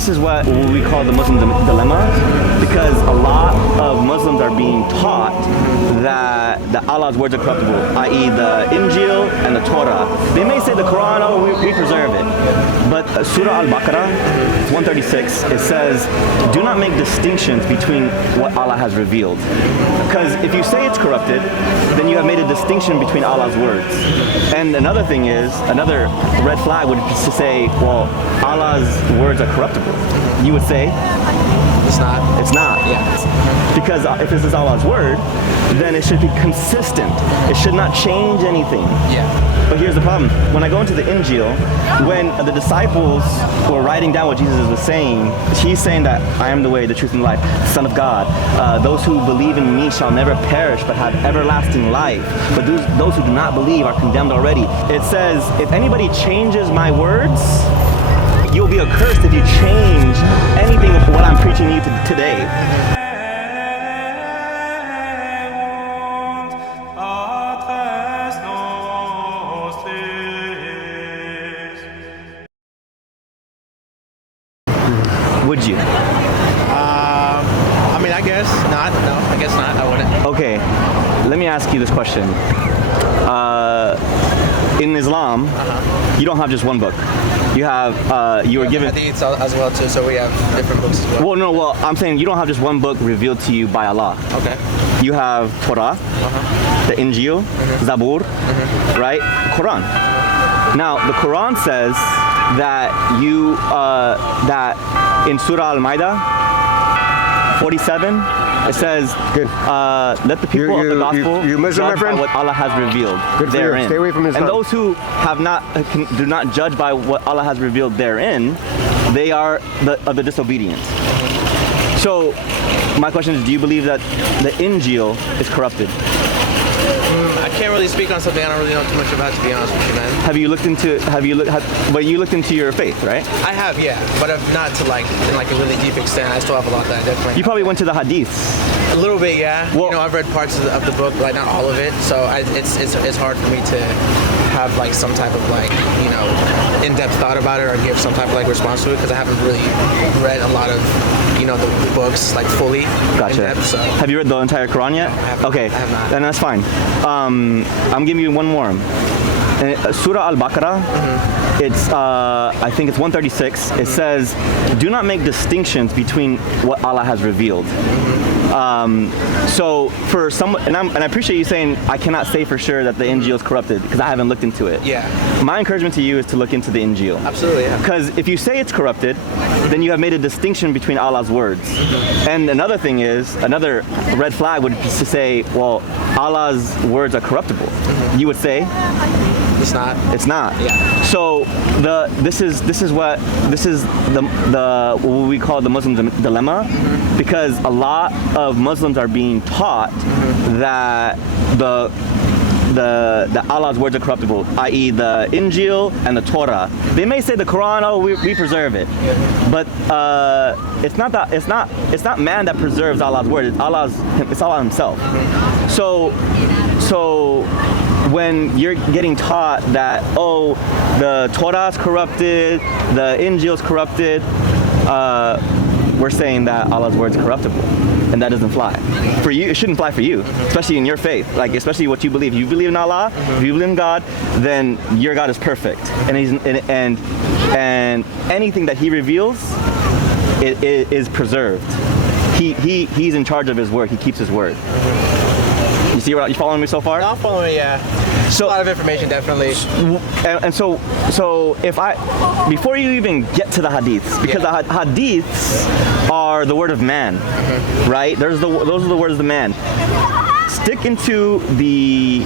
this is what we call the Muslim dilemma, because a lot of Muslims are being taught that Allah's words are corruptible, i.e. the Injil and the Torah. They may say the Quran, oh, we preserve it. But Surah Al-Baqarah, 136, it says, do not make distinctions between what Allah has revealed. Because if you say it's corrupted, then you have made a distinction between Allah's words. And another thing is, another red flag would be to say, well, Allah's words are corruptible. You would say, it's not. It's not. Yeah. Because if this is Allah's word, then it should be consistent. It should not change anything. Yeah. But here's the problem. When I go into the Injil, when the disciples were writing down what Jesus was saying, he's saying that I am the way, the truth, and the life, Son of God. Those who believe in me shall never perish, but have everlasting life. But those who do not believe are condemned already. It says, if anybody changes my words, you'll be accursed if you change anything of what I'm preaching to you today. Would you? I mean, I guess not. No, I guess not. I wouldn't. Okay, let me ask you this question. In Islam, you don't have just one book. You have, you were given hadiths as well too, so we have different books as well. Well, I'm saying you don't have just one book revealed to you by Allah. Okay. You have Torah, the Injil, Zabur, right? Quran. Now, the Quran says that that in Surah Al-Ma'idah 47, it says, let the people of the gospel you Muslim, my judge friend? by what Allah has revealed therein. Stay away from Islam. And those who have not, do not judge by what Allah has revealed therein, they are of the disobedient. So, my question is, do you believe that the Injil is corrupted? I can't really speak on something I don't really know too much about, to be honest with you, man. Have you looked into your faith, right? I have, yeah, but not to in a really deep extent. I still have a lot that I definitely. You probably went to the hadiths. A little bit, yeah. Well, I've read parts of the book, not all of it. So it's hard for me to have some type of in-depth thought about it or give some type of response to it, because I haven't really read a lot of the books fully. Gotcha. In depth, so. Have you read the entire Quran yet? I haven't. Okay, I have not. then that's fine. I'm giving you one more. Surah Al-Baqarah, it's I think it's 136. It says, do not make distinctions between what Allah has revealed. So for someone, and I appreciate you saying I cannot say for sure that the Injil is corrupted because I haven't looked into it. Yeah. My encouragement to you is to look into the Injil. Absolutely, yeah. Because if you say it's corrupted, then you have made a distinction between Allah's words. And another thing is, another red flag would be to say, well, Allah's words are corruptible. You would say, it's not. It's not. Yeah. So this is what we call the Muslim dilemma, because a lot of Muslims are being taught that the Allah's words are corruptible, i.e. the Injil and the Torah. They may say the Quran, oh, we preserve it, but it's not man that preserves Allah's word. It's Allah Himself. So when you're getting taught that, oh, the Torah is corrupted, the Injil is corrupted, we're saying that Allah's words are corruptible, and that doesn't fly. For you, it shouldn't fly for you, especially in your faith, especially what you believe. If you believe in Allah, if you believe in God, then your God is perfect, and anything that He reveals, it is preserved. He's in charge of His word. He keeps His word. You see, you following me so far? No, I'm following, yeah. So, a lot of information, definitely. And so if before you even get to the hadiths, because the hadiths are the word of man, right? Those are the words of the man. Stick into the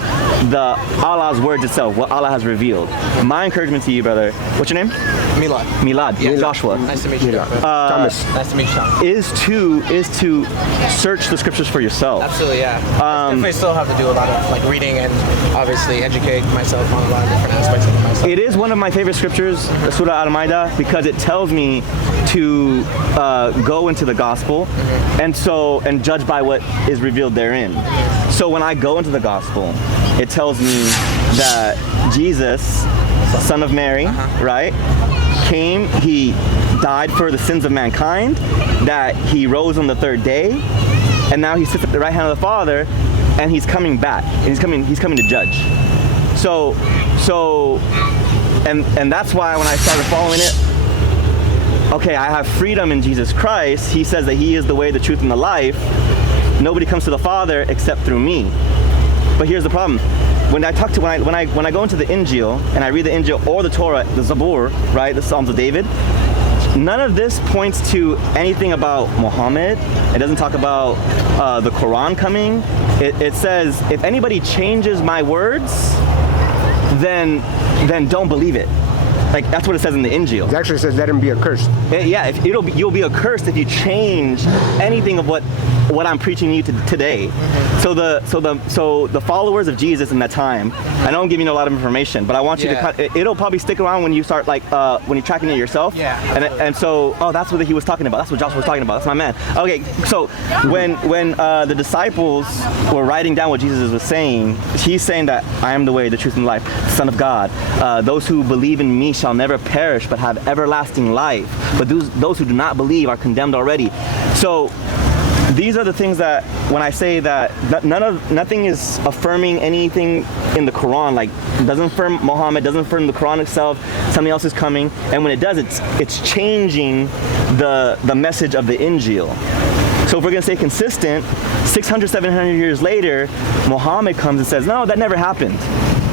Allah's words itself, what Allah has revealed. My encouragement to you, brother, what's your name? Milad. Yeah. Joshua. Nice to meet you, Thomas. Nice to meet you, Thomas. Is to search the scriptures for yourself. Absolutely, yeah. I definitely still have to do a lot of reading and obviously educate myself on a lot of different aspects of myself. It is one of my favorite scriptures, Surah Al-Ma'idah, because it tells me to go into the gospel and judge by what is revealed therein. So when I go into the gospel, it tells me that Jesus, son of Mary, right, came, He died for the sins of mankind, that he rose on the third day, and now he sits at the right hand of the Father, and he's coming back, and he's coming to judge. So and that's why when I started following it, okay, I have freedom in Jesus Christ. He says that he is the way, the truth, and the life. Nobody comes to the Father except through me. But here's the problem. When I go into the Injil and I read the Injil or the Torah, the Zabur, right, the Psalms of David, none of this points to anything about Muhammad. It doesn't talk about the Quran coming. It says, if anybody changes my words, then don't believe it. Like, that's what it says in the Injil. It actually says, let him be accursed. Yeah, you'll be accursed if you change anything of what I'm preaching to you today. So the followers of Jesus in that time, I know I'm giving you a lot of information, but I want you to it'll probably stick around when you start when you're tracking it yourself. Yeah. And so that's what he was talking about. That's what Joshua was talking about. That's my man. Okay, so when the disciples were writing down what Jesus was saying, he's saying that I am the way, the truth, and the life, Son of God. Those who believe in me shall never perish but have everlasting life. But those who do not believe are condemned already. So these are the things that when I say that nothing is affirming anything in the Quran, like doesn't affirm Muhammad, doesn't affirm the Quran itself, something else is coming, and when it does, it's changing the message of the Injil. So if we're gonna stay consistent, 600, 700 years later, Muhammad comes and says, no, that never happened.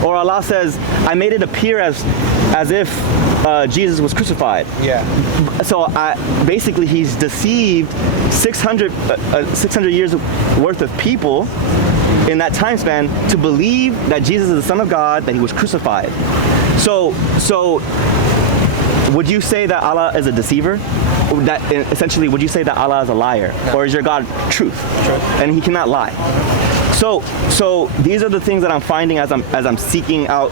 Or Allah says, I made it appear as if Jesus was crucified. Yeah. So basically he's deceived 600 years worth of people in that time span to believe that Jesus is the Son of God, that he was crucified. So would you say that Allah is a deceiver? That essentially, would you say that Allah is a liar? No. Or is your God truth? And he cannot lie. So these are the things that I'm finding as I'm seeking out,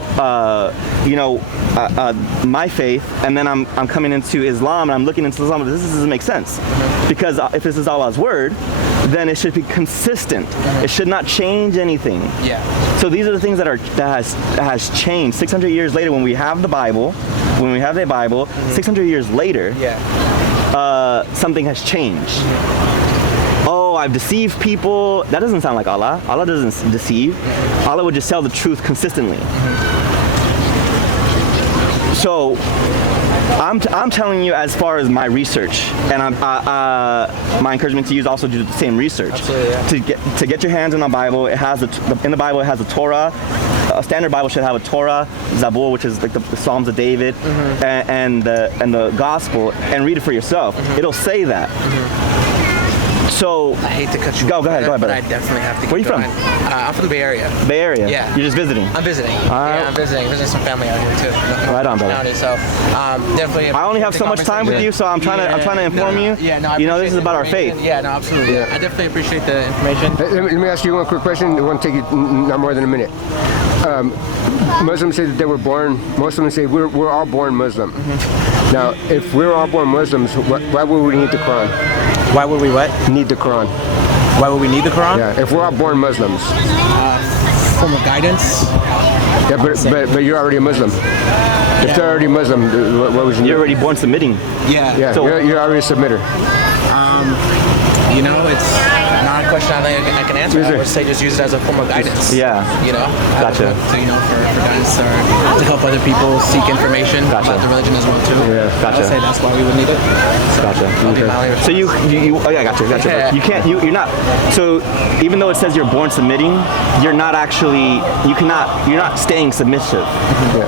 my faith, and then I'm coming into Islam and I'm looking into Islam. This doesn't make sense, because if this is Allah's word, then it should be consistent. It should not change anything. Yeah. So these are the things that has changed 600 years later. When we have the Bible, 600 years later, something has changed. Oh, I've deceived people. That doesn't sound like Allah. Allah doesn't deceive. Allah would just tell the truth consistently. So I'm telling you, as far as my research, and my encouragement to you is also to do the same research. Absolutely, yeah. To get your hands on the Bible. It has in the Bible it has a Torah. A standard Bible should have a Torah, Zabur, which is like the Psalms of David, and the Gospel, and read it for yourself. It'll say that. So I hate to cut you off. Go ahead, but brother. I definitely have to keep Where are you going. from? I'm from the Bay Area. Bay Area? Yeah. You're just visiting? I'm visiting. Right. Yeah, I'm visiting some family out here too. Right on, brother. County, so definitely. I only have so much time with you, so I'm trying to inform you. Yeah, no, this is about our faith. Yeah, no, absolutely. Yeah. I definitely appreciate the information. Let me ask you one quick question. It won't take you not more than a minute. Muslims say that they were born. Muslims say we're all born Muslim. Now, if we're all born Muslims, why would we need the Quran? Why would we what? Need the Quran. Why would we need the Quran? Yeah, if we're all born Muslims. Form of guidance. Yeah, but you're already a Muslim. If they're already Muslim, what would you need? You're already born submitting. Yeah. Yeah, so you're already a submitter. It's not a question I think I can answer. I would say just use it as a form of guidance. Yeah. Gotcha. For guidance or to help other people seek information about the religion as well too. Yeah. I Gotcha. would say that's why we would need it. So gotcha. So you gotcha. Yeah. You can't. You're not. So even though it says you're born submitting, you're not actually. You're not staying submissive,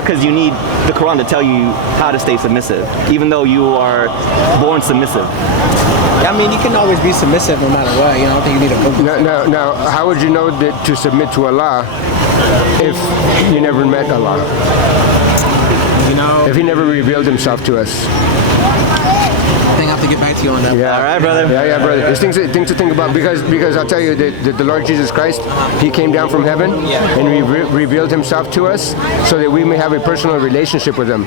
because you need the Quran to tell you how to stay submissive, even though you are born submissive. I mean, you can always be submissive no matter what. I don't think you need a book. Now, how would you know that to submit to Allah if you never met Allah? If He never revealed Himself to us? I think I have to get back to you on that. Yeah. All right, brother. Yeah, brother. There's things to think about, because I'll tell you that the Lord Jesus Christ, He came down from heaven and revealed Himself to us so that we may have a personal relationship with Him,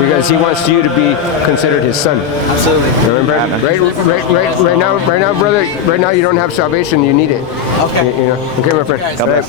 because He wants you to be considered His son. Absolutely. Remember? Right now, brother. Right now, you don't have salvation. You need it. Okay. Okay, my friend. God bless.